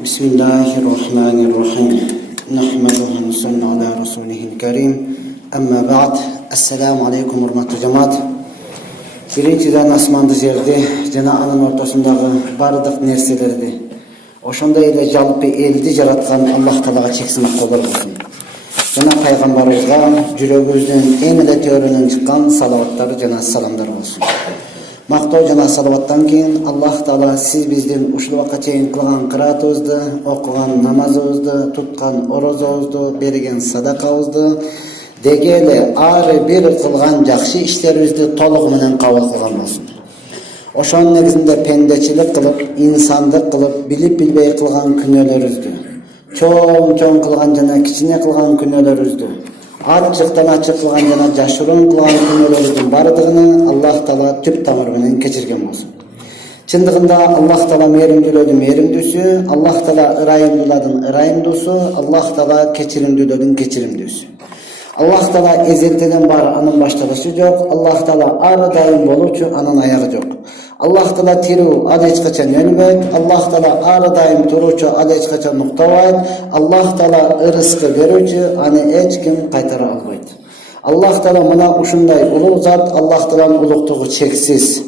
Bismillahirrahmanirrahim. Nahmeduhu ve nusalli ala rasulihil kerim. Amma ba'd. Assalamu alaikum hurmatly cemaat. Birinchiden asmandı жерде жана анын ортосундагы бардык нерселерди ошондой эле жалпы элди жараткан Аллах Таалага чексиз мактоолор болсун. Жана пайгамбарыбызга жүрөгүбүздүн эң эле төрүнөн чыккан салаваттар жана саламдар болсун. Мактоо жана салаваттан кийин Аллах Таала сиз биздин ушул убакка чейин кылган кыраатыбызды, окуган намазыбызды, туткан орозобузду, берген садакабызды дегеле ар бир кылган жакшы иштерибизди толугу менен кабыл кылган болсун. Ошонун негизинде пендечилик кылып, инсандык кылып, билип билбей кылган күнөөлөрүбүздү, чоң кылган жана кичине кылган күнөөлөрүбүздү, ачыктан ачык кылган жана жашыруун кылган күнөөлөрүбүздүн бардыгын Аллах Таала түп тамыр менен кечирген болсун. Чындыгында Аллах Таала мээримдүүлөрдүн мээримдүүсү, Аллах Таала ырайымдуулардын ырайымдуусу, Аллах Таала кечиримдүүлөрдүн кечиримдүүсү. Аллах Таала эзелтеден бар, анын башталышы жок. Аллах Таала ар дайым болуучу, анын аягы жок. Аллах Таала тирүү, ал эч качан өлбөйт. Аллах Таала ар дайым туруучу, ал эч качан уктабайт. Аллах Таала ырыскы берүүчү, аны эч ким кайтара албайт. Аллах Таала мына ушундай улуу зат, Аллах Тааланын улуктугу чексиз.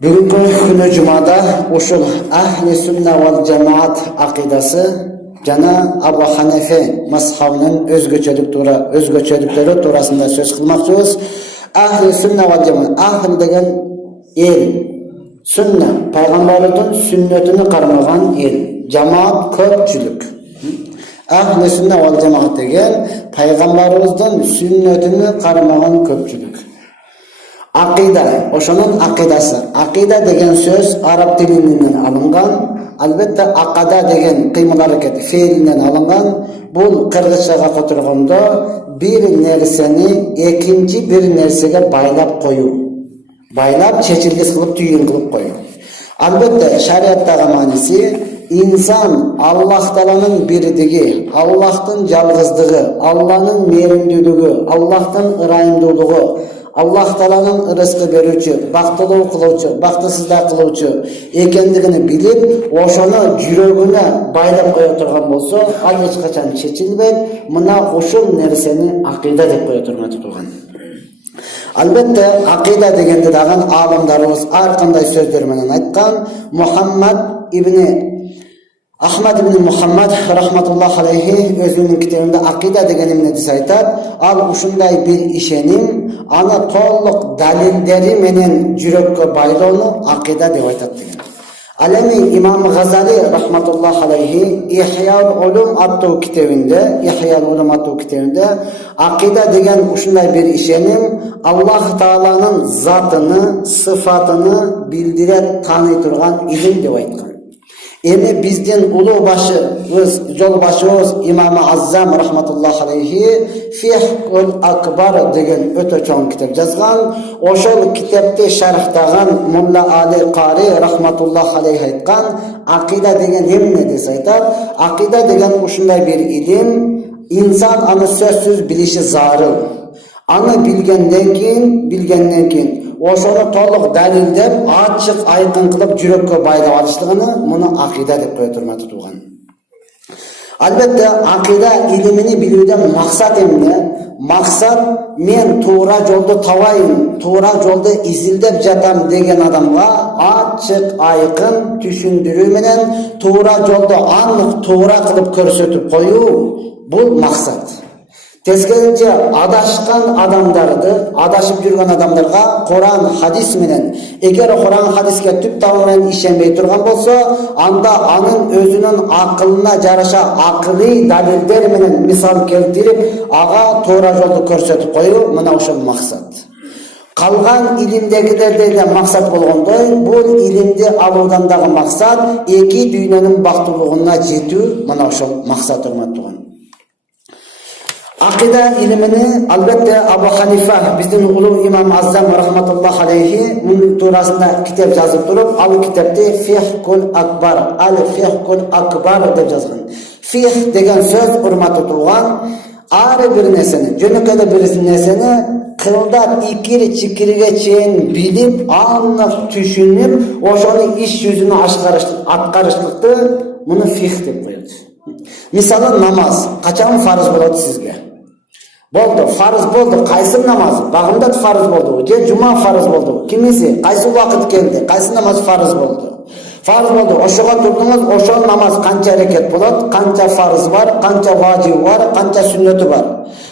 Бүгүнкү күнү жумада ушул ахли сунна вал жамаат акыйдасы жана Абу Ханифе мазхабынын өзгөчөлүктөрү туурасында сөз кылмакчыбыз. Ахли сунна вал жамаат, ахл деген эл, сунна пайгамбардын сүннөтүнө кармаган эл, жамаат көпчүлүк. Ахли сунна вал жамаат деген пайгамбарыбыздын сүннөтүнө кармаган көпчүлүк. Акыйда, ошонун акыйдасы. Акыйда деген сөз араб тилинен алынган. Албетте акада деген кыймыл аракет фейлинен алынган. Бул кыргызчага которгондо бир нерсени экинчи бир нерсеге байлап коюу. Байлап чечилгис кылып түйүн кылып коюу. Албетте шариаттагы мааниси инсан Аллах Тааланын бирдиги, Аллахтын жалгыздыгы, Алланын мээримдүүлүгү, Аллахтын ырайымдуулугу, Аллах Тааланын ырыскы берүүчү, бактылуу кылуучу, бактысызда кылуучу экендигини билип, ошону жүрөгүнө байлап кое турган болсо, ал эч качан чечилбейт. Мына ушул нерсени акыйда деп кое турган тутулган. Албетте акыйда дегенде дагы аалымдарыбыз ар кандай сөздөр менен айткан. Ахмад ибн Мухаммад рахматуллах алейхи өзүнүн китебинде акыйда деген эмнеди айтат. Ал ушундай бир ишеним, аны толук далилдери менен жүрөккө байлоону акыйда деп айтат деген. Ал эми имам Газали рахматуллах алейхи Ихяул улум аттуу китебинде акыйда деген ушундай бир ишеним Аллах Тааланын затыны, сыфатыны билдире тааный турган илим деп айткан. Эми биздин улуу башыбыз, жол башыбыз имам Аззам рахматуллах алейхи Фихкул Акбар деген өтө чоң китеп жазган. Ошол китепти шархтаган Мулла Али Кари рахматуллах алейхи айткан акыйда деген эмне деп айтат. Акыйда деген ушундай бир илим, инсан аны сөзсүз билиши зарыл. Аны билгенден кийин ошону толук далилдеп, ачык айкын кылып жүрөккө байлап алыштыгыны муну акыйда деп кое турган тутулган. Албетте акыйда илимини билүүдөн максат эмне? Максат мен туура жолду табайын, туура жолду изилдеп жатам деген адамга ачык айкын түшүндүрүү менен туура жолду анык туура кылып көрсөтүп коюу, бул максат. Тескеринче адашкан адамдарды, адашып жүргөн адамдарга Куран, хадис менен, эгер Куран, хадиске түп тамыры менен ишенбей турган болсо, анда анын өзүнүн акылына жараша акылый далилдер менен мисал келтирип, ага туура жолду көрсөтүп коюу, мына ошол максат. Калган илимдегилерде да максат болгондой, бул илимди алуудан дагы максат эки дүйнөнүн бактылуулугуна жетүү, мына ошол максат урматтуулар. Акыйда илимини албетте Абу Ханифа, биздин улуу имам Аззам рахматуллах алейхи мунун туурасында китеп жазып туруп, ал китепти Фихкул Акбар, деп жазган. Фих деген сөз урматы тууган, ар бир нерсени, жөнөкөй бир нерсени кылдап икири чикириге чейин билип, анык түшүнүп, ошону иш жүзүнө аткарышлыкты муну фих деп коет. Мисалы намаз качан фарыз болот сизге? Болду, фарыз болду. Кайсы намаз? Багымдат фарыз болду. Же жума фарыз болду. Кимиси? Кайсы убакыт келди? Кайсы намаз фарыз болду? Фарыз болду. Ошого турдуңуз, ошол намаз канча рекет болот? Канча фарыз бар? Канча важиби бар? Канча сүннөтү бар?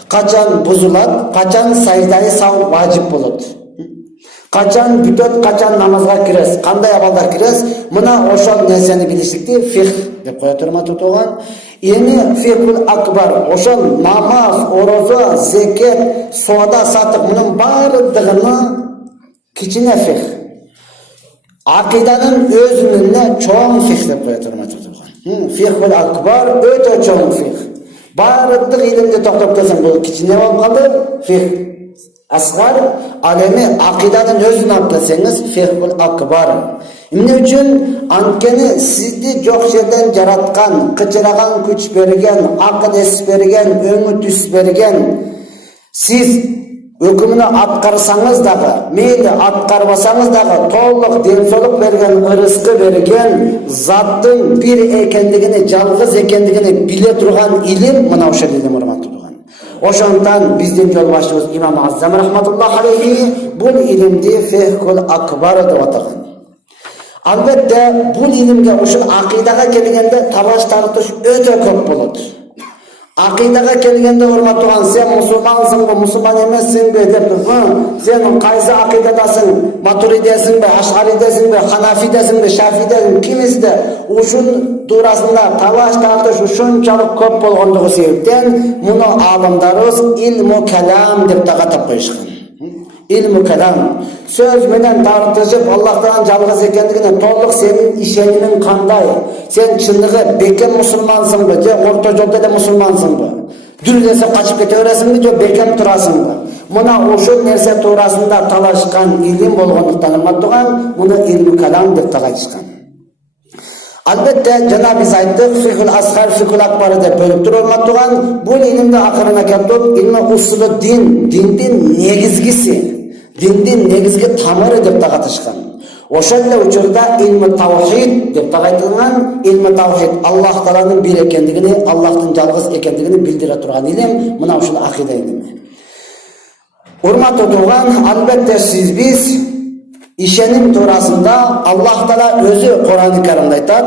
Качан бузулат? Качан саждайы сал важип болот? Качан бүтөт? Качан намазга киресиз? Кандай абалда киресиз? Мына ошол нерсени билиштикти фих деп коет, урматтуу тууган. Эми фикул акбар, ошол намаз, орозо, зекет, соода сатык мунун баардыгыны кичине фих. Акыйданын өзүнүн чоң фих деп коет, урматтуу тууган. Фикул акбар өтө чоң фих. Баардык илимди токтоп келсең, бул кичине болуп калды, фих асгар. Ал эми акыйданын өзүн алып келсеңиз, фикул акбар. Эмне үчүн? Анткени сизди жок жерден жараткан, кычыраган күч берген, акыл эс берген, өңү түс берген, сиз өкүмүнө аткарсаңыз дагы, мейли аткарбасаңыз дагы, толук ден соолук берген, ырыскы берген заттын бир экендигини, жалгыз экендигини биле турган илим мына ошол илим, урматтуу тууган. Ошондон биздин жол башчыбыз имам Азам рахматуллах алейхи бул илимди фихкул акбар деп атаган. Албетте бул илимге, ушул акыйдага келгенде талаш тартыш өтө көп болот. Акыйдага келгенде, урматтууган, сен мусулмансыңбы, мусулман эмессиңби деп туруп, сен кайсы акыйдадасың? Матуридесиңби, Ашаридесиңби, Ханафидесиңби, Шафидесиңби, кимисиде ушун туурасында талаш тартыш ушунчалык көп болгондугу себептен муну аалымдарыбыз илму калам деп да атап коюшкан. Ilmu kelam, söz менен тартышып Аллахтан жалгыз экендигине толук сенин ишенимиң кандай? Сен чындыгы бекем мусулмансыңбы, же орто жолдо эле мусулмансыңбы? Дүрдесе качып кете бересиңби, же бекем турасыңбы? Мына ошол нерсе туурасында талашкан илим болгондуктан урматтууган, муну илму калам деп айтышкан. Албетте жана биз айттык, фикул асгар, фикул акбар деп бөлүп туруп урматтууган, бул илимди акырына келтирип, илми усулу дин, диндин негизгиси, диндин негизги тамыры деп да аташкан. Ошол эле учурда илми таухид деп да айтылган. Илми таухид Аллах Тааланын бир экендигини, Аллахтын жалгыз экендигини билдире турган илим, мына ушул акыйда илими. Урматтуу тууган, албетте биз ишеним туурасында Аллах Таала өзү Кур'ан-ы Каримде айтат.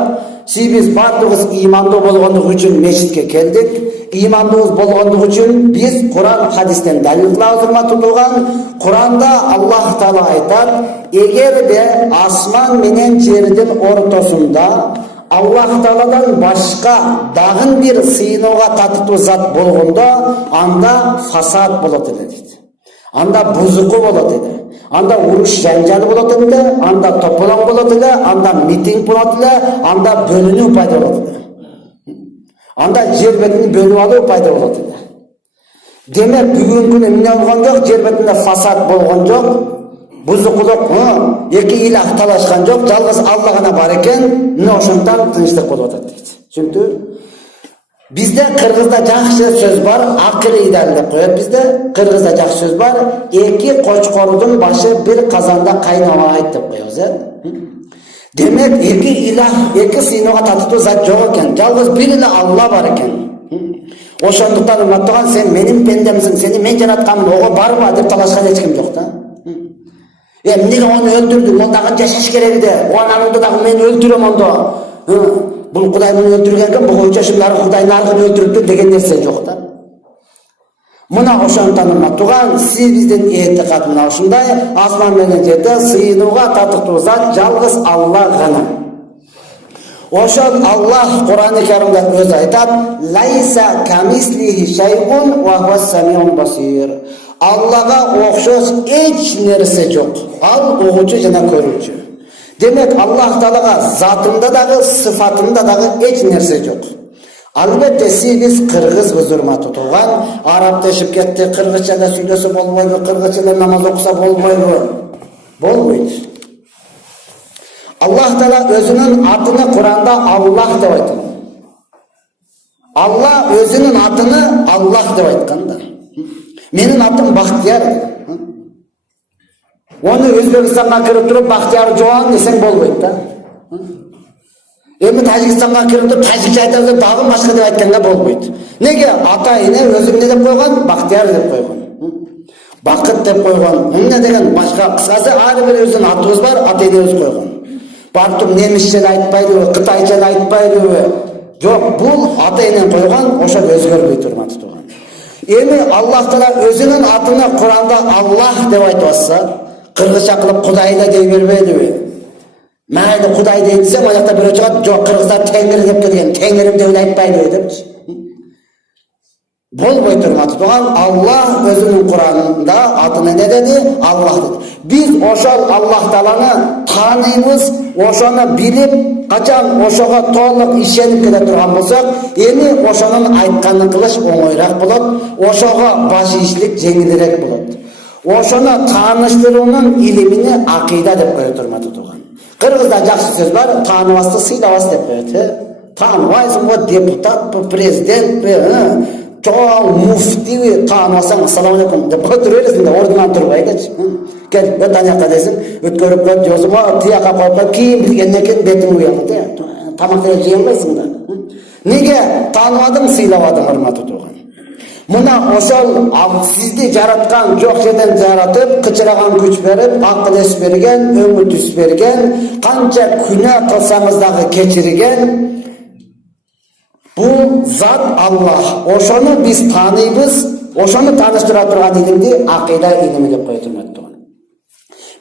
Биз баардыгыбыз ыймандуу болгондук үчүн мечитке келдик. Ыймандуу болгондук үчүн биз Кур'ан хадистен далил кылабыз, урматтуу тууган. Кур'анда Аллах Таала айтат: эгерде асман менен жердин ортосунда Аллах Тааладан башка дагы бир сыйынууга татыктуу зат болгондо, анда фасад болот эле дейт. Анда бузуку болот эле. Анда уруш жанжалы болот эле, анда тополоң болот эле, анда митинг болот эле, анда бөлүнүү пайда болот эле. Анда жер бетин бөлүп алуу пайда болот эле. Демек бүгүнкү күнү эмне болгон жок, жер бетинде фасад болгон жок, бузукулук, эки илах талашкан жок, жалгыз Алла гана бар экен. Мына ошондон тынчтык болуп атат дейт. Түшүндү? Bizde Kırgızda жақсы söz var, akılıydan деп koyuyor bizde. Kırgızda жақсы söz var, iki koçkorudun başı bir kazanda kaynamağaydı деп koyuyoruz. Demek iki ilah, iki sinoğa tatıtı zat yok eken, жалгыз bir ile Allah var eken. Oşonduktan umattığan sen benim pendemsin, seni men jaratkanmın, oğu бар ма деп талашқан ешкім жоқ да. Неге onu öldürdün, ondağın yaşаш керегі де, оған аныңды дағы мен öldürüm onda. Бұл Құдайын өлтірген кім, бұл ойчашылары Құдайын арғын өлтіріпті деген нәрсе жоқ та. Мұна ошондон урматтууган, биздин этикад мына ушундай, асман менен жерде сыйынууга татыктуу зат жалгыз Аллах гана. Ошол Аллах Кур'ан-ы Каримде өзү айтат: "Лайса камислихи шайун ва хуас самиун басир." Аллага окшош эч нерсе жок. Ал угуучу жана көрүүчү. Demek Allah Teala'ga zatında dağı, sıfatında dağı hiç nerse yok. Albatta biz Kırgız hurmatı tuğan, Arap teşip ketti, Kırgızçada söylese bolmaydı, Kırgızçada namaz okusa bolmaydı. Bolmaydı. Allah Teala özünün adını Kur'an'da Allah da aytıyor. Алла өзінің атыны Аллах деп айтқан да. Менің атым Бақтияр. Оны Өзбекстанға кіріп тұрып Бақтияр Жоан десең болмайды да. Енді Тәжікстанға кіріп тұрып тәжікше айтамыз деп дағы башқа деп айтқанға болмайды. Неге? Ата-ене өзің не деп қойған? Бақтияр деп қойған. Бақыт деп қойған. Не деген башқа қысқасы әрбір өзінің атымыз бар, ата-енеміз қойған. Барып тұрып немісше айтпайды, қытайша айтпайды. Жоқ, бұл ата-енен қойған, ошо өзгермей тұрмады туған. Эми Аллах Таала өзінің атына Құранда Аллах деп айтып атса, қырғызша қылып Құдай да дей бербейді. Мәйлі Құдай дейдісем, ол жақта біреу шығады, жоқ, қырғыздар Тәңір деп келген, Тәңірім деп айтпайды депші. Болмай тұрмады туған. Аллах өзінің Құранында атына не деді? Аллах деді. Біз ошол Аллах Тааланы танимыз, ошоны билип, қачан ошоға толық ишеніп келе тұрған болсақ, эми ошонун айтканын кылыш оңойраак болот, ошого баш ийишлик жеңилирээк болот. Ошону тааныштыруунун илимини акыйда деп кое турмады туган. Кыргызда жакшы сөз бар, тааныбасты сыйлабас деп коет. Тааныбайсың го, депутат, президент, чоң муфти тааныбасаң ассаламу алейкум деп кое тура бересиң да, ордунан турбайдычы. Кел, өт анакка десиң, өткөрүп коет, жосуңа тияка коюп коюп, кийин билгенден кийин бетиң уялат, тамакты жей албайсың да. Неге? Тааныбадың, сыйлабадың, урматтуу туган. Мына ошол сизди жараткан, жок жерден жаратып, кычыраган күч берип, акыл эс берген, өңү түс берген, канча күнөө кылсаңыз дагы кечирген бул зат Аллах. Ошону биз тааныйбыз, ошону тааныштыра турган илимди акыйда илими деп кое турмат туган.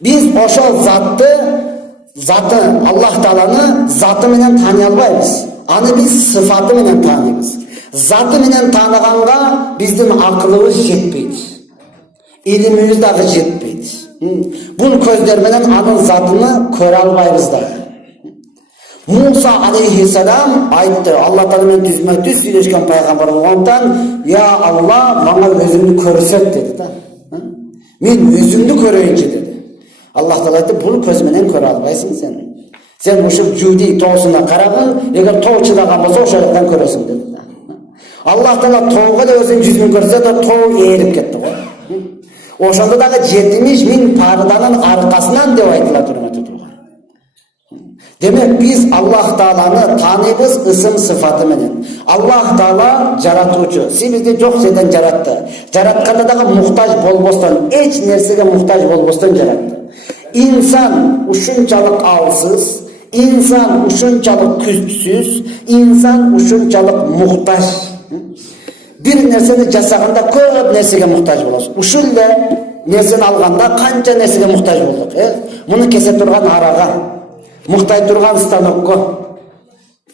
Биз ошол заты Аллах Тааланы заты менен тааный албайбыз. Аны биз сыфаты менен тааныйбыз. Заты менен тааныганга биздин акылыбыз жетпейт. Илимибиз дагы жетпейт. Бул көздөр менен анын затыны көрө албайбыз да. Муса алейхиссалам айтты, Алла Таала менен түзмө-түз сүйлөшкөн пайгамбар болгондон, "Я Алла, мага өзүңдү көрсөт" деди да. Мен өзүмдү көрөйүнчү деди. Аллах Таала айтты, "Бул көз менен көрө албайсың сен. Сен ушул Жуди тоосуна карагын, эгер тоо чыдаган болсо ошол жактан көрөсүң" деди. Аллах Таала тоого да өзүнүн жүзүн көрсөтө, тоо ээрип кетти го. Ошондо дагы 70.000 парданын аркасынан деп айтылат урматтуу туган. Демек биз Аллах Тааланы тааныйбыз ысым сыфаты менен. Аллах Таала жаратуучу, сибизди жок жерден жаратты. Жаратканда дагы муктаж болбостон, эч нерсеге муктаж болбостон жаратты. İnsan ушунчалык алсыз, insan ушунчалык күчсүз, insan ушунчалык муктаж. Bir нерсени жасаганда көп нерсеге муктаж болосуз. Ушул эле нерсени алганда канча нерсеге муктаж болдук, муну кесе турган арага, муктай турган станокко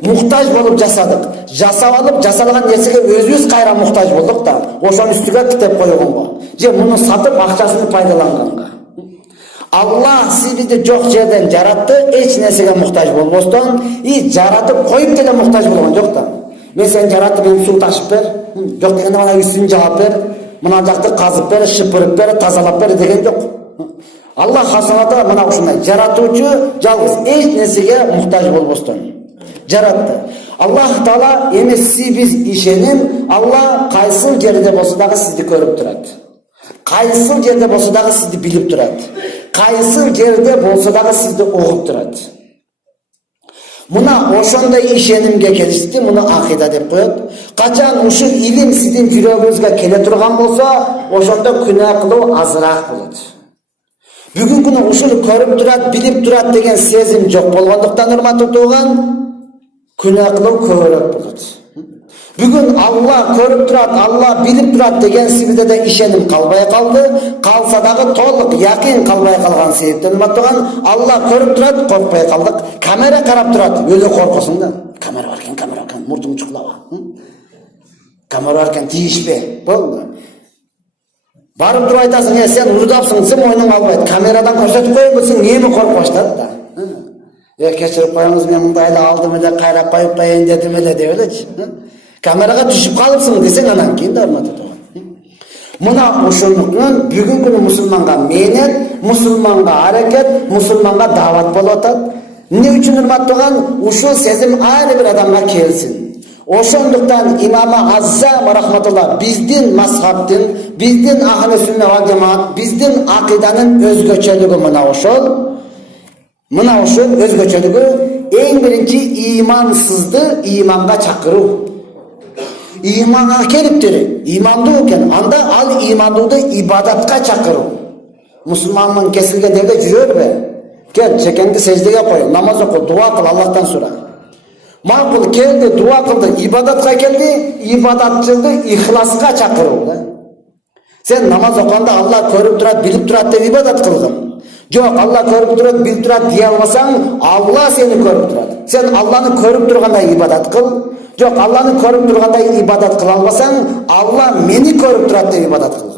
муктаж болуп жасадык. Жасап алып, жасалган нерсеге өзүбүз кайра муктаж болдук да. Ошонун үстүгө китеп койгонго, же муну сатып акчасын пайдаланганга. Аллах сибизди жок жерден жаратты, эч нерсеге муктаж болбостон, жаратып коюп деле муктаж болгон жок да. Мен сен жаратып, мен суу ташып бер, жок дегенде мына үстүн жаап бер, мына жакты казып бер, шыпырып бер, тазалап бер деген жок. Аллах хасалата мына ушундай жаратуучу жалгыз эч нерсеге муктаж болбостон жаратты. Аллах Таала эми сиз ишеним, Алла кайсыл жерде болсо дагы сизди көрүп турат. Кайсыл жерде болсо дагы сизди билип турат. Кайсыл жерде болсо дагы сизди угуп турат. Мына ошондой ишенимге келишти, муну акыйда деп коет. Качан ушул илим сиздин жүрөгүңүзгө келе турган болсо, ошондо күнөө кылуу азыраак болот. Бүгүнкү күнү ушуну көрүп турат, билип турат деген сезим жок болгондуктан урматтуу туган, күнөө кылуу көбүрөөк болот. Бүгүн Алла көрүп турат, Алла билип турат деген сибизде да ишеним калбай калды. Калса дагы толук якын калбай калган себептен урматтуу, Алла көрүп турат, коркпой калдык. Камера карап турат, өлө коркосуң да. Камера бар экен, мурдуң чукулаба. Камера бар экен, тийишпе. Болду. Барып туруп айтасың, сен урдапсың, сен мойнуң албайт. Камерадан көрсөтүп коюң болсоң, эми коркпаштат да. Кечирип коюңуз, мен мындай эле алдым эле, кайра коюп коеюн дедим эле деп элечи. Камерага түшүп калыпсың десең, анан кийин да урматтуу туган. Мына ошондуктан бүгүнкү күнү мусулманга мээнет, мусулманга аракет, мусулманга даават болуп атат. Эмне үчүн урматтуу туган? Ушул сезим ар бир адамга келсин. Ошондуктан имам Аззам рахматулла биздин мазхабтын, биздин ахли сүннат вал жамаат, биздин акыйданын өзгөчөлүгү мына ошол. Мына ошол өзгөчөлүгү эң биринчи имансызды иманга чакыруу. Иманга келиптир, имандуу экен, анда ал имандууду ибадатка чакыруу. Мусулмандын кесилген жерде жүрөрбү? Кел, чекеңди сеждеге кой, намаз оку, дуа кыл, Аллахтан сура. Макул келди, дуа кылды, ибадатка келди, ибадатчылды ихласка чакыруу. Сен намаз окуганда Алла көрүп турат, билип турат деп ибадат кылгын. Жок, Алла көрүп турат, билип турат дей албасаң, Алла сени көрүп турат. Сен Алланы көрүп тургандай ибадат кыл. Жок, Алланы көрүп тургандай ибадат кыла албасаң, Алла мени көрүп турат деп ибадат кылгын.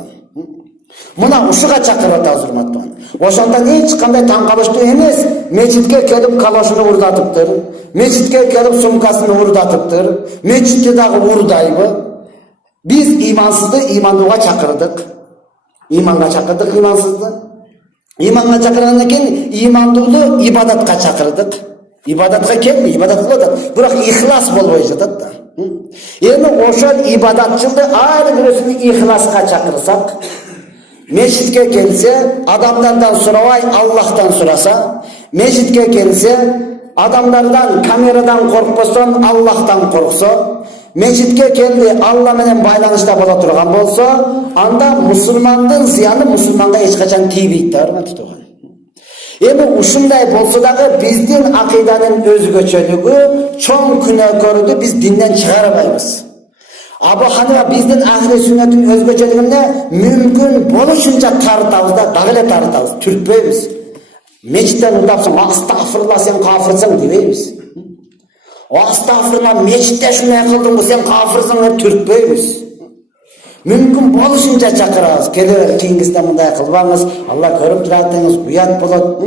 Мына ушуга чакырып атабыз, урматтуу. Ошондон эч кандай таң калыштуу эмес. Мечитке келип калошуну урдатыптыр. Мечитке келип сумкасын урдатыптыр. Мечитте дагы урдайбы? Биз имансызды имандууга чакырдык. Иманга чакырдык имансызды. Иманга чакыргандан кийин имандууду ибадатка чакырдык. Ибадатка келби, ибадат кылып атат. Бирок ихлас болбой жатат да. Эми ошол ибадатчылды ар бирөөсүн ихласка чакырсак, мечитке келсе, адамдардан сурабай Аллахтан сураса, мечитке келсе, адамдардан, камерадан коркпостон Аллахтан корксо, мечитке келди, Алла менен байланышта боло турган болсо, анда мусулмандын зыяны мусулманга эч качан тийбейт да, урматтуу. Эми ушундай болсо дагы биздин акыйданын өзгөчөлүгү чоң күнөөкөрдү биз динден чыгарбайбыз. Абу Ханифа биздин ахли сүннөттүн өзгөчөлүгүнө мүмкүн болушунча тартабыз да, дагы эле тартабыз, түртпөйбүз. Мечиттен ундапсың, астагфирулла сен кафирсың дебейбиз. Астагфирулла мечитте ушундай кылдың, сен кафирсың деп түртпөйбүз. Мүмкүн болушунча чакырабыз. Келе кийинкисинде мындай кылбаңыз, Алла көрүп турат деңиз, уят болот.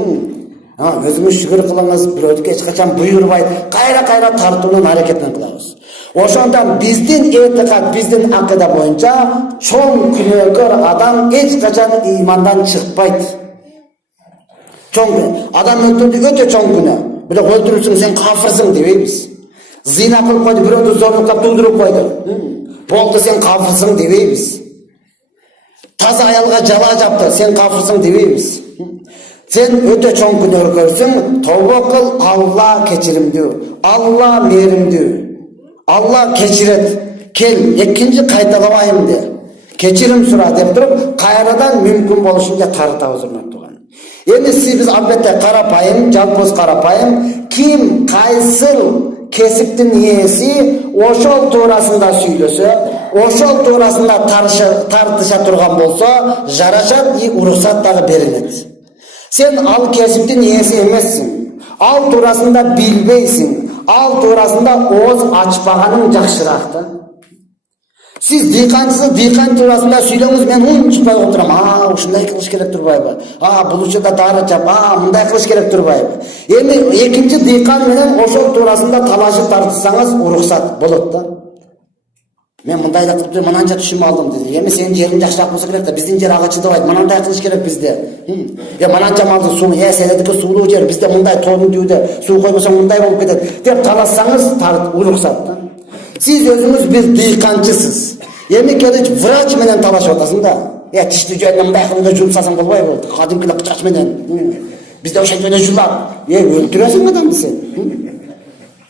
Өзүңүз шүгүр кылыңыз, бирөөдүкө эч качан буйрубайт. Кайра тартуунун аракетин кылабыз. Ошондон биздин этикад, биздин акыйда боюнча чоң күнөөкөр адам эч качан имандан чыкпайт. Чоң адам өлтүрдү өтө чоң күнөө. Бирок өлтүрүлсөң сен кафирсың дебейбиз. Зина кылып койду, бирөөдү зорлуктап туудуруп койду. Болду сен кафирсың дебейбиз. Таза аялга жала жапты, сен кафирсың дебейбиз. Сен өтө чоң күнөөкөрсүң, тобо кыл, Алла кечиримдүү, Алла мээримдүү. Алла кечирет. Кел, экинчи кайталамайм де. Кечирим сура деп туруп, кайрадан мүмкүн болушунча тартабыз, урматтуу. Эми биз албетте карапайым, жалпыз карапайым, ким кайсыл кесиптин ээси ошол туурасында сүйлөсө, ошол туурасында тартыша турган болсо, жарашат и уруксат дагы берилет. Сен ал кесиптин ээси эмессиң, ал туурасында билбейсиң, ал туурасында ооз ачпаганың жакшыраак да. Сиз дыйканчысыз, дыйкан туурасында сүйлөңүз, мен унчукпай коюп турам. Ушундай кылыш керек турбайбы? Бул учурда дары чап, мындай кылыш керек турбайбы? Эми экинчи дыйкан менен ошол туурасында талашып тартышсаңыз, уруксат болот да. Мен мындай да кылып, мананча түшүм алдым деди. Эми сенин жериң жакшыраак болсо керек да, биздин жер ага чыдабайт. Мындай кылыш керек бизде. Мананча малдын сууну, сенедики суулуу жер, бизде мындай тоонун түбүдө суу койбосоң мындай болуп кетет деп талашсаңыз, уруксат да. Сиз өзүңүз бир дыйканчысыз. Эми келип врач менен талашып атасың да. Тишти жөнүндө мындай кылып жумсасаң болбой болду. Кадимки кычач менен. Бизде ошентип эле жулат. Өлтүрөсүң адамды сен.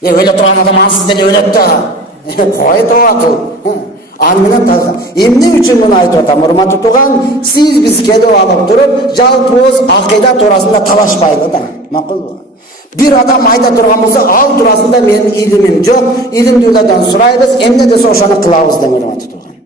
Өлө турган адам ансыз деле өлөт да. Кой тоокыл. Аны менен таза. Эмне үчүн муну айтып атам, урматтуу тууган? Сиз биз келип алып туруп, жалпыбыз акыйда туурасында талашпайлы да. Макулбу? Bir adam ayta turgan bolsa, al turasında menin ilimim yok. İlimdүүлөрдөн сурайбыз, эмне десе ошону кылабыз деп урматтуу турган.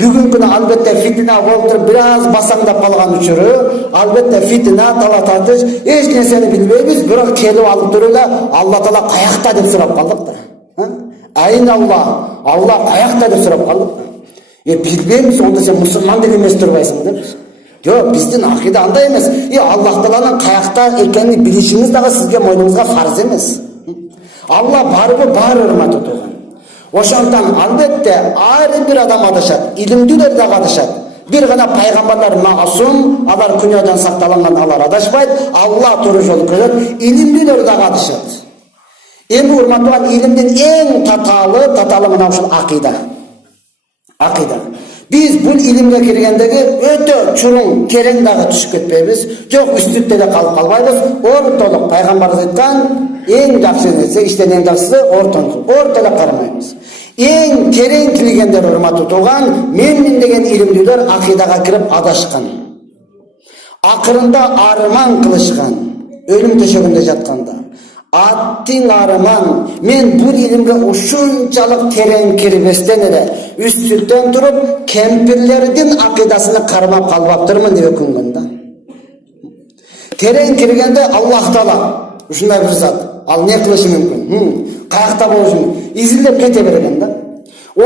Бүгүнкү күнү албетте фитна болуп туруп, бир аз басаңдап калган учуру, албетте фитна, талататыш, эч нерсени билбейбиз, бирок келип алып туруп эле Алла Таала каякта деп сурап калдык да. Айын Алла каякта деп сурап калдык да. Билбеймиз, онда сен мусулман деле эмес турбайсың деп. Yok, bizdin akide anda emez. Allah Teala'nın kayakta ekeni bilişiniz dagı sizge moynunuzga farz emez. Allah barı hurmat oturgan. Oşondan albatta ayrı bir adam adışat, ilimdüler de adışat. Bir gana paygambarlar masum, alar dünyadan saktalangan alar adaşbayt, Allah turu jol koyat, ilimdüler de adışat. Эми урматтуу илимдин эң татаалы мына ушул акыйда. Biz bul ilimge kirgendegi öte çurun tereň dagı düşüp ketpeybiz. Jok üstütte de kalıp kalbaybiz. Ortoluk Peygamberimiz aytkan eň jakşı nerse işten eň jakşысы ortoluk karamaybiz. Eň tereň kirgenler urmatı tuğan men degen ilimdiler akidaga kirip adaşkan. Akırında arman kılışkan. Ölüm döşeginde jatkanda. Attin arman, men bu ilimge uşunçalık tereň kiribesden ele üstülten turup kempirlerdin akidasyny karmap kalbaptırmın diye öküngönda. Tereň kirgende Allah Taala uşunday bir zat. Al ne kılışı mümkün? Kayakta boluşu izildep kete bergen da.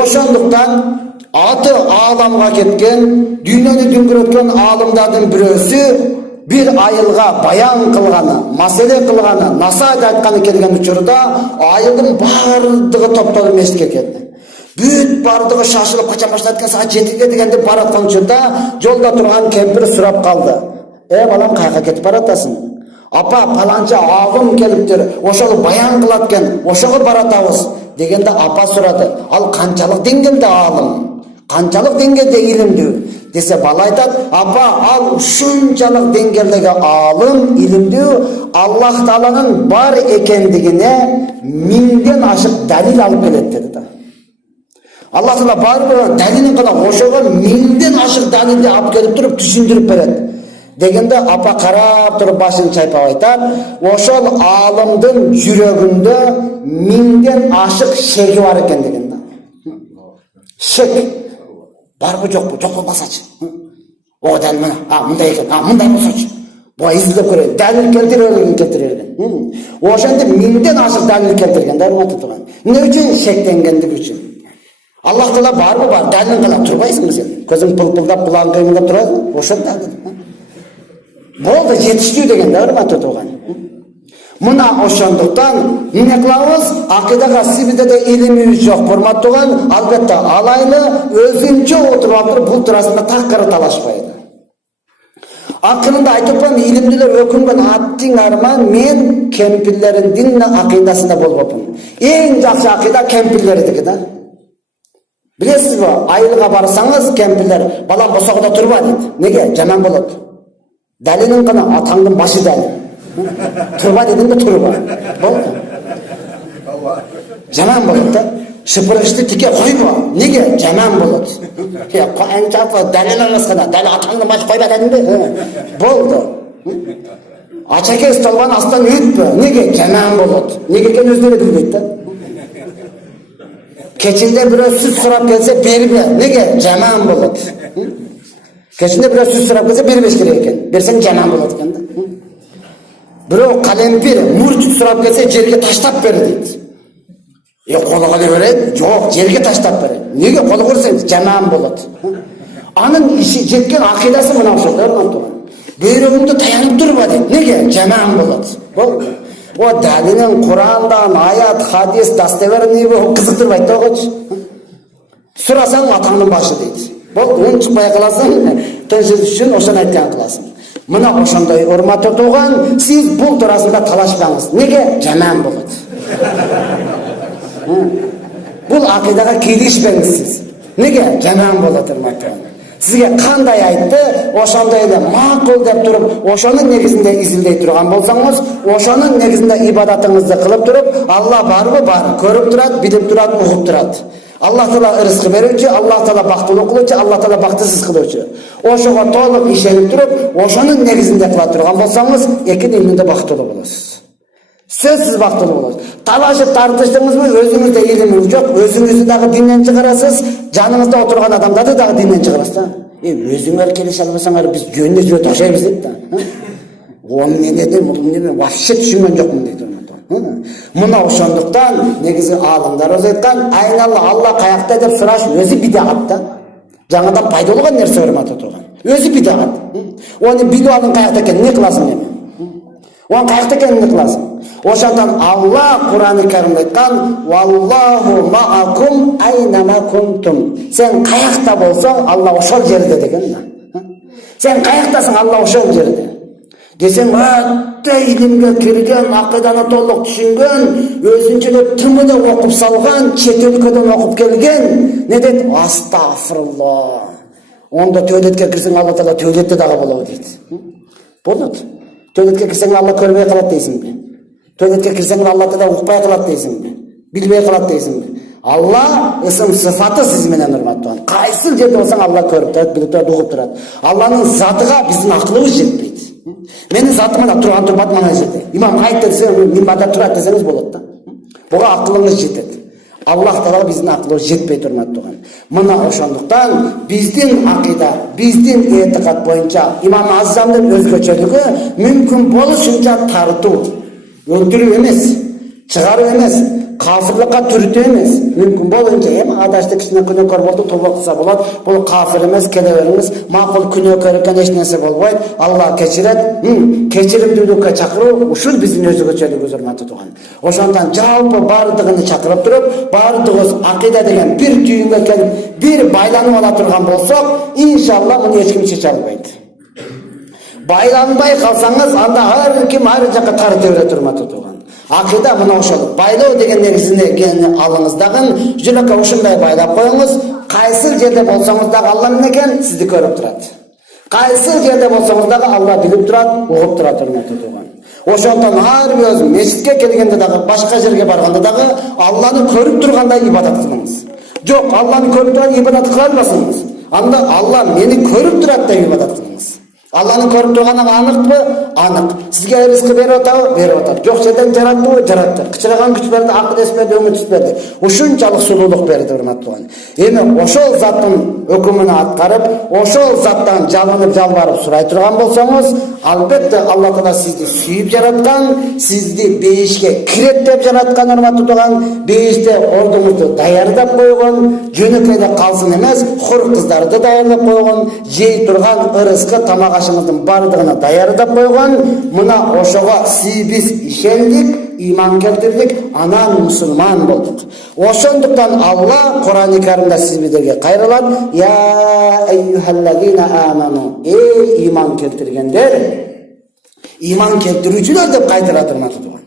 Oşonduktan atı alamga ketken, dünyany düngüretken alimdardın birösü bir ayılga bayan kılgаны, masele kılgаны, nasihat aytkany kelgen uçurda ayılдын bardygy toplolup mesjitke keldi. Büt bardygy şaşılıp kaçan başladı saat 7'ge degende baratkan uçurda jolda turgan kempir surap kaldı. Balam kayaka ketip baratasın? Apa palanca ağım keliptir, oşoğu bayan kılatken, oşoğu baratabız degende apa suradı. Al kançalık dengelde ağım, kançalık dengelde ilimdi. Dese bala aytat, apa al uşunçalık dengeldegi alım ilimdi Allah Taala'nın bar ekendigine minden aşık dalil alıp kelет dedi da. Allah Taala bar dalilin kadar oşoğa minden aşık dalildi alıp kelip turup düşündürüp beret. Degende apa karap turup başını çaypap aytat, oşol alımdın jürögünde minden aşık şegi var eken degende. Şek. Бар bu жок bu? Жок болбасачы. О дәл мына, мындай экен, мындай болсочу. Бу изилдеп көрөйүн. Далил келтирерген. Ошондо миңден ашык далил келтирген, дарматы турган. Эмне үчүн? Шектенгендик үчүн. Аллах Таала барбы бар, далил кылап турбайсыңбы сен? Көзүң пылпылдап, кулагың кыймылдап турабы? Ошол далил. Болду, жетиштүү деген, дарматы турган. Мына ошондуктан эмне кылабыз? Акыдага сибиде де илимибиз жок, урматтууган, албетте алайлы өзүнчө отуруп алып бул туурасында такыр талашпайды. Акырында айтыпмын, илимдилер өкүнгөн аттин арман мен кемпирлердин дин акыйдасында болбопмун. Эң жакшы акыйда кемпирлердики да. Билесизби, айылга барсаңыз кемпирлер балам босогода турба дейт. Неге? Жаман болот. Далилин гана атаңдын башы далил. Turba dedim de turba. Boldu. Jaman bolot da. Şıpırıştı tike koyma. Nege? Jaman bolot. Ya ançafa dalil arasında. Dalil atağını baş koyma dedim de. Boldu. Açake istalvan aslan ütpü. Nege? Jaman bolot. Nege ken özleri bilmeydi da. Keçinde biraz süt sorap gelse berbe. Nege? Jaman bolot. Keçinde biraz süt sorap gelse berbeş gereken. Bersen jaman bolot ken da. Бирок калемпир мурчук сурап келсе жерге таштап бер дейт. Колго эле берет? Жок, жерге таштап берет. Неге колго берсең жаман болот. Анын иши жеткен акыйдасы мына ошол да. Бөйрөгүңдө таянып турба дейт. Неге? Жаман болот. Болду. О далилин Курандан, аят, хадис, достоверный болуп кызыктырбайт да койчу. Сурасаң атаңдын башы дейт. Болду, он чыкпай каласың, тынчсыз үчүн ошону айткан кыласың. Мына ошондой урматтуу тууган, сиз бул туурасында талашпаңыз. Неге? Жаман болот. Бул акыйдага киришпеңиз сиз. Неге? Жаман болот урматтуу. Сизге кандай айтты, ошондой эле макул деп туруп, ошонун негизинде изилдей турган болсоңуз, ошонун негизинде ибадатыңызды кылып туруп, Алла барбы? Бар. Көрүп турат, билип турат, угуп турат. Allah Taala rizqi beruvchi, Allah Taala baxtli qiluvchi, Allah Taala baxtsiz qiluvchi. O'shoga to'liq ishonib turib, o'shaning negizida qila turgan bo'lsangiz, ekin ilmida baxtli bo'lasiz. So'zsiz baxtli bo'lasiz. Talashib tartishdingizmi, o'zingizda ilmingiz yo'q, o'zingizdagi dindan chiqarasiz, joningizda o'tirgan odamlarni da dindan chiqarasiz. O'zinglar kelisha olmasanglar biz yo'lni juda tashlaymiz deydi. O'n ne dedim, buni vahshe tushungan yo'qman deydi. Мына ошондуктан негизи аалымдар өз айткан, айнала Алла каякта деп сураш өзү бидагат да. Жаңадан пайда болгон нерсе урмат отурган. Өзү бидагат. Оны билип алып каякта экен не кыласың эми? Оны каякта экен не кыласың? Ошондон Алла Кур'ан-ы Каримде айткан: "Валлаху маакум айнама кунтум." Сен каякта болсоң, Алла ошол жерде деген да. Сен каяктасың, Алла ошол жерде. Десең, өте илимге кирген, акыданы толук түшүнгөн, өзүнчө тымыны окуп салган, чет өлкөдөн окуп келген, не дейт? Астагфирулла. Онда төөлөткө кирсең, Алла Таала төөлөттө дагы болобу дейт. Болот. Төөлөткө кирсең, Алла көрбөй калат дейсиңби? Төөлөткө кирсең, Алла Таала укпай калат дейсиңби? Билбей калат дейсиңби? Алла ысым сыфаты сиз менен урматтуу. Кайсыл жерде болсаң Алла көрүп турат, билип турат, угуп турат. Алланын затыга биздин акылыбыз жетпейт. Менин затыма да турган турбат мына жерде. Имам айтты десең, минбарда турат десеңиз болот да. Буга акылыңыз жетет. Аллах Таала биздин акылыбыз жетпей турматтуу. Мына ошондуктан биздин акыйда, биздин этикад боюнча Имам Азамдын өзгөчөлүгү мүмкүн болушунча тартуу, өлтүрүү эмес, чыгаруу эмес, кафирлыкка түртүү эмес, мүмкүн болуунча эми адашты кичине күнөөкөр болду, тооба кылса болот, бул кафир эмес, келе бериңиз, макул күнөөкөр экен, эч нерсе болбойт, Алла кечирет, кечиримдүүлүккө чакыруу, ушул биздин өзгөчөлүгүбүз, урматтуу тууган. Ошондон жалпы бардыгын чакырып туруп, бардыгыбыз акыйда деген бир түйүнгө келип, бир байланып ала турган болсок, иншалла муну эч ким чече албайт. Байланбай калсаңыз, анда ар ким ар жакка тарта берет, урматтуу тууган. Акыйда мына ошол байлоо деген негизине алыңыз дагы, жүрөккө ушундай байлап коюңуз, кайсыл жерде болсоңуз дагы Алла менен экен, сизди көрүп турат. Кайсыл жерде болсоңуз дагы Алла билип турат, угуп турат, урматтуу тууган. Ошондон ар бир мешитке келгенде дагы, башка жерге барганда дагы Алланы көрүп тургандай ибадат кылыңыз. Жок, Алланы көрүп турган ибадат кыла албасыңыз. Анда Алла мени көрүп турат деп ибадат кылыңыз. Алланы көрүп турганы аныкпы? Анык. Сизге ризкы берип атабы? Берип атат. Жок жерден жараттыбы? Жаратты. Кычыраган күч берди, акыл эс берди, өмүт берди. Ушунчалык сулуулук берди, урматтуу. Эми ошол заттын өкүмүн аткарып, ошол заттан жалынып, жалбарып сурай турган болсоңуз, албетте Алла Таала сизди сүйүп жараткан, сизди бейишке кирет деп жараткан, урматтуу тууган. Бейиште ордуңузду даярдап койгон, жөнөкөйдө калсын эмес, хур кыздарды даярдап койгон, жей турган ырыскы тамак ашыңыздын бардыгына даярдап койгон. Мына ошого биз ишендик, иман келтирдик, анан мусулман болдук. Ошондуктан Алла Кур'ан-ы Каримде сиздерге кайрылат: "Я айюхаллазина аману", эй иман келтиргендер, иман келтирүүчүлөр деп кайтарат, урматтуу тууган.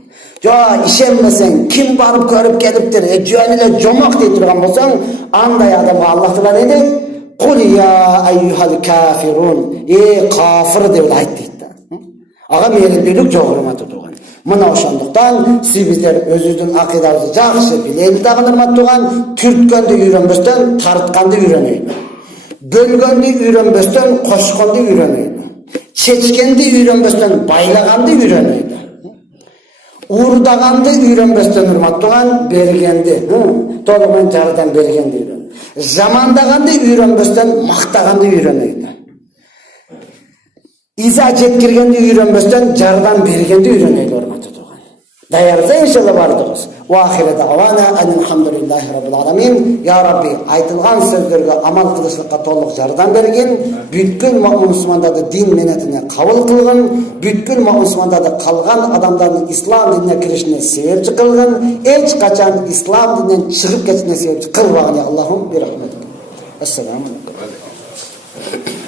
Жо ишенмесең, ким барып көрүп келиптир, жөн эле жомок дей турган болсоң, андай адамга Аллах Таала не дейт? "Кул я айюхал кафирун", кафир деп айт дейт да. Ага мээримдүүлүк жок, урматтуу тууган. Мына ошондуктан сиздер өзүңүздүн акыйдаңызды жакшы билели дагы, урматтуу тууган. Түрткөндү үйрөнбөстөн тартканды үйрөнөйлү. Бөлгөндү үйрөнбөстөн кошконду үйрөнөйлү. Чечкенди үйрөнбөстөн байлаганды үйрөнөйлү. Уурдаганды үйрөнбөстөн, урматтуу тууган, бергенди, толук менен жардам бергенди үйрөн. Жамандаганды үйрөнбөстөн мактаганды үйрөнөйлү. Иза жеткиргенди үйрөнбөстөн жардам бергенди үйрөнөйлү, урматтуу тууган. Даярсыз иншалла бардыгыз. Ва ахире давана алхамдулиллахи раббил аламин. Я Рабби, айтылган сөздөргө амал кылышлыкка толук жардам бергин. Бүткүл мусулмандарды дин менетине кабыл кылгын. Бүткүл мусулмандарды калган адамдардын ислам динине киришине себепчи кылгын. Эч качан ислам дининен чыгып кетишине себепчи кылбагын, Аллахум бирахметик. Ассаламу алейкум.